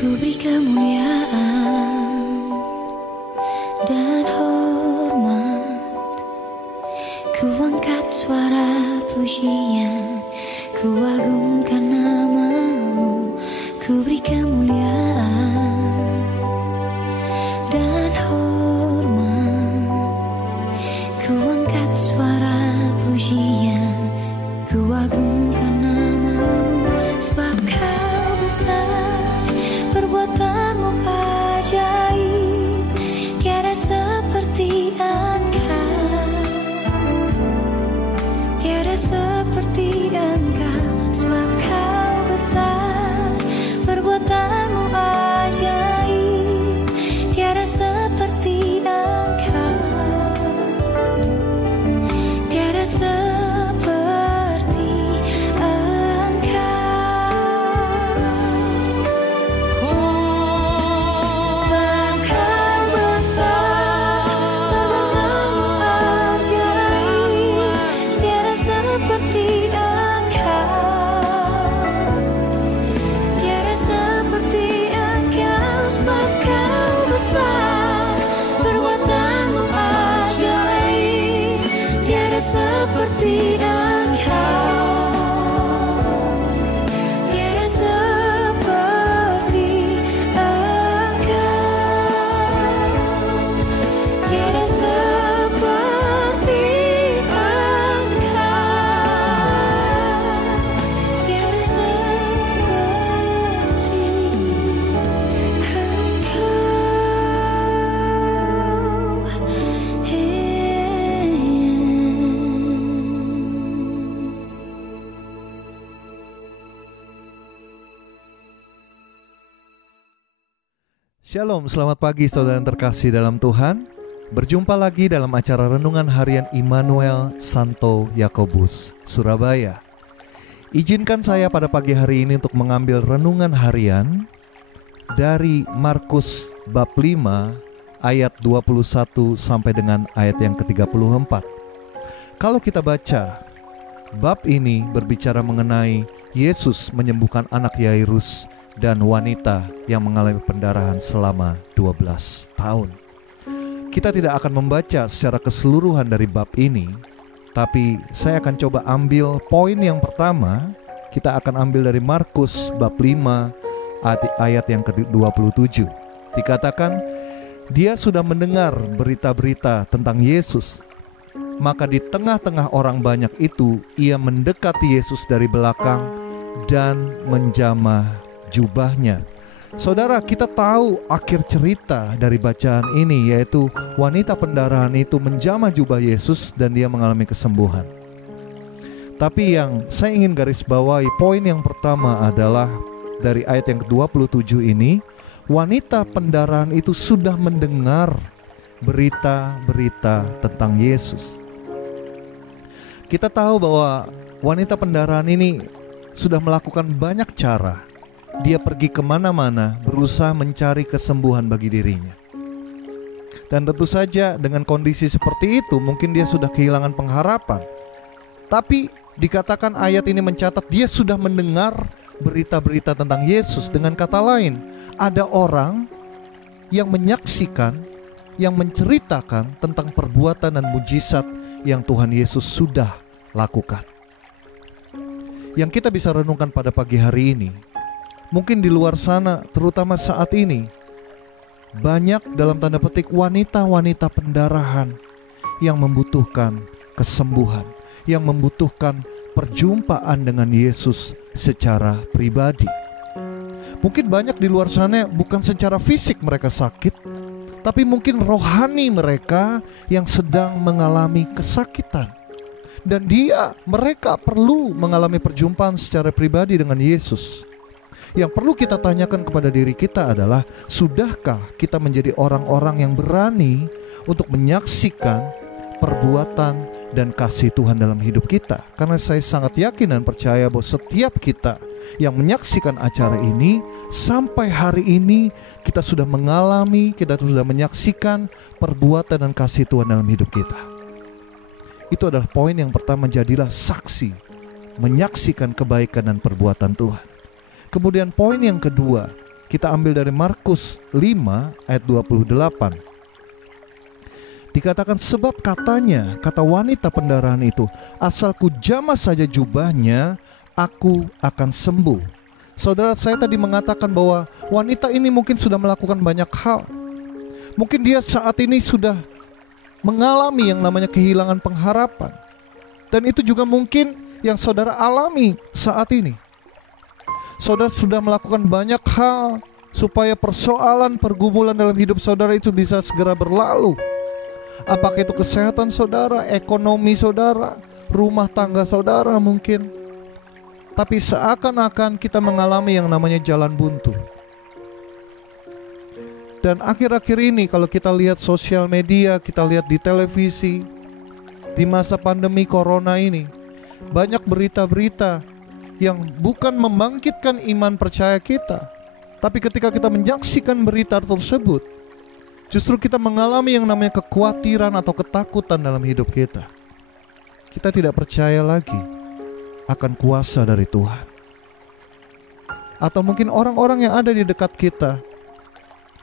Ku beri kemuliaan dan hormat, ku angkat suara pujian, ku agungkan namamu. Ku beri kemuliaan dan hormat, ku angkat suara pujian, ku agungkan namamu. Sebab kau besar, perbuatanmu ajaib, tiada seperti Engkau, tiada seperti Engkau. Sebab kau besar, perbuatanmu ajaib, tiada seperti Engkau, tiada seperti seperti Engkau, tiada seperti Engkau, tiada seperti Engkau, tiada seperti Shalom, selamat pagi saudara yang terkasih dalam Tuhan. Berjumpa lagi dalam acara Renungan Harian Immanuel Santo Yakobus, Surabaya. Izinkan saya pada pagi hari ini untuk mengambil renungan harian dari Markus bab 5 ayat 21 sampai dengan ayat yang ke-34. Kalau kita baca, bab ini berbicara mengenai Yesus menyembuhkan anak Yairus dan wanita yang mengalami pendarahan selama 12 tahun. Kita tidak akan membaca secara keseluruhan dari bab ini, tapi saya akan coba ambil poin yang pertama. Kita akan ambil dari Markus bab 5 ayat yang ke-27. Dikatakan, dia sudah mendengar berita-berita tentang Yesus. Maka di tengah-tengah orang banyak itu, ia mendekati Yesus dari belakang dan menjamah jubahnya. Saudara, kita tahu akhir cerita dari bacaan ini, yaitu wanita pendarahan itu menjamah jubah Yesus dan dia mengalami kesembuhan. Tapi yang saya ingin garis bawahi, poin yang pertama adalah dari ayat yang ke-27 ini, wanita pendarahan itu sudah mendengar berita-berita tentang Yesus. Kita tahu bahwa wanita pendarahan ini sudah melakukan banyak cara. Dia pergi kemana-mana berusaha mencari kesembuhan bagi dirinya. Dan tentu saja dengan kondisi seperti itu mungkin dia sudah kehilangan pengharapan. Tapi dikatakan ayat ini mencatat dia sudah mendengar berita-berita tentang Yesus. Dengan kata lain, ada orang yang menyaksikan, yang menceritakan tentang perbuatan dan mujizat yang Tuhan Yesus sudah lakukan. Yang kita bisa renungkan pada pagi hari ini, mungkin di luar sana, terutama saat ini, banyak dalam tanda petik wanita-wanita pendarahan yang membutuhkan kesembuhan, yang membutuhkan perjumpaan dengan Yesus secara pribadi. Mungkin banyak di luar sana bukan secara fisik mereka sakit, tapi mungkin rohani mereka yang sedang mengalami kesakitan. Dan mereka perlu mengalami perjumpaan secara pribadi dengan Yesus. Yang perlu kita tanyakan kepada diri kita adalah, sudahkah kita menjadi orang-orang yang berani untuk menyaksikan perbuatan dan kasih Tuhan dalam hidup kita? Karena saya sangat yakin dan percaya bahwa setiap kita yang menyaksikan acara ini, sampai hari ini kita sudah mengalami, kita sudah menyaksikan perbuatan dan kasih Tuhan dalam hidup kita. Itu adalah poin yang pertama, jadilah saksi, menyaksikan kebaikan dan perbuatan Tuhan. Kemudian poin yang kedua, Kita ambil dari Markus 5 ayat 28. Dikatakan, sebab katanya, kata wanita pendarahan itu, asal ku jamah saja jubahnya, aku akan sembuh. Saudara, saya tadi mengatakan bahwa wanita ini mungkin sudah melakukan banyak hal. Mungkin dia saat ini sudah mengalami yang namanya kehilangan pengharapan. Dan itu juga mungkin yang saudara alami saat ini. Saudara sudah melakukan banyak hal supaya persoalan pergumulan dalam hidup saudara itu bisa segera berlalu. Apakah itu kesehatan saudara, ekonomi saudara, rumah tangga saudara mungkin. Tapi seakan-akan kita mengalami yang namanya jalan buntu. Dan akhir-akhir ini kalau kita lihat sosial media, kita lihat di televisi, di masa pandemi corona ini, banyak berita-berita yang bukan membangkitkan iman percaya kita. Tapi ketika kita menyaksikan berita tersebut, justru kita mengalami yang namanya kekhawatiran atau ketakutan dalam hidup kita. Kita tidak percaya lagi akan kuasa dari Tuhan. Atau mungkin orang-orang yang ada di dekat kita,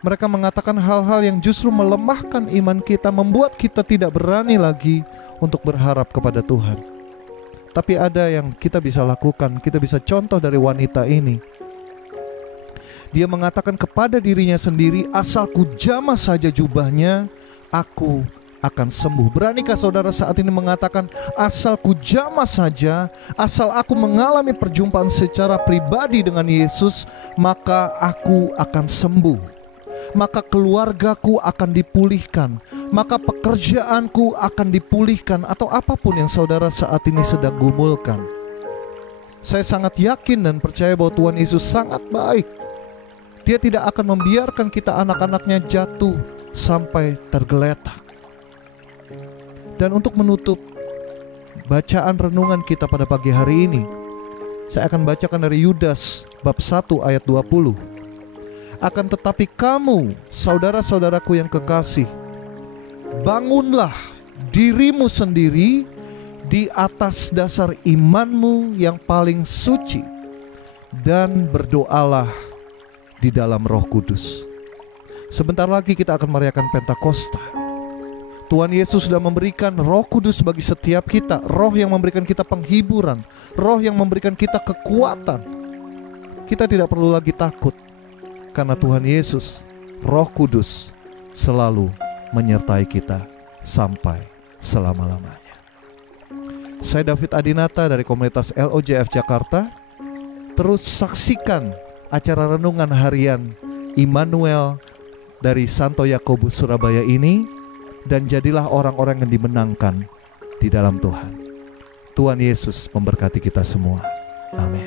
mereka mengatakan hal-hal yang justru melemahkan iman kita, membuat kita tidak berani lagi untuk berharap kepada Tuhan. Tapi ada yang kita bisa lakukan, kita bisa contoh dari wanita ini. Dia mengatakan kepada dirinya sendiri, asal ku jamah saja jubahnya, aku akan sembuh. Beranikah saudara saat ini mengatakan, asal ku jamah saja, asal aku mengalami perjumpaan secara pribadi dengan Yesus, maka aku akan sembuh. Maka keluargaku akan dipulihkan, maka pekerjaanku akan dipulihkan, atau apapun yang saudara saat ini sedang gumulkan. Saya sangat yakin dan percaya bahwa Tuhan Yesus sangat baik. Dia tidak akan membiarkan kita anak-anaknya jatuh sampai tergeletak. Dan untuk menutup bacaan renungan kita pada pagi hari ini, saya akan bacakan dari Yudas bab 1 ayat 20. Akan tetapi kamu, saudara-saudaraku yang kekasih, bangunlah dirimu sendiri di atas dasar imanmu yang paling suci, dan berdoalah di dalam Roh Kudus. Sebentar lagi kita akan merayakan Pentakosta. Tuhan Yesus sudah memberikan Roh Kudus bagi setiap kita, Roh yang memberikan kita penghiburan, Roh yang memberikan kita kekuatan. Kita tidak perlu lagi takut, karena Tuhan Yesus, Roh Kudus, selalu menyertai kita sampai selama-lamanya. Saya David Adinata dari komunitas LOJF Jakarta. Terus saksikan acara renungan harian Immanuel dari Santo Yakobus Surabaya ini, dan jadilah orang-orang yang dimenangkan di dalam Tuhan. Tuhan Yesus memberkati kita semua. Amin.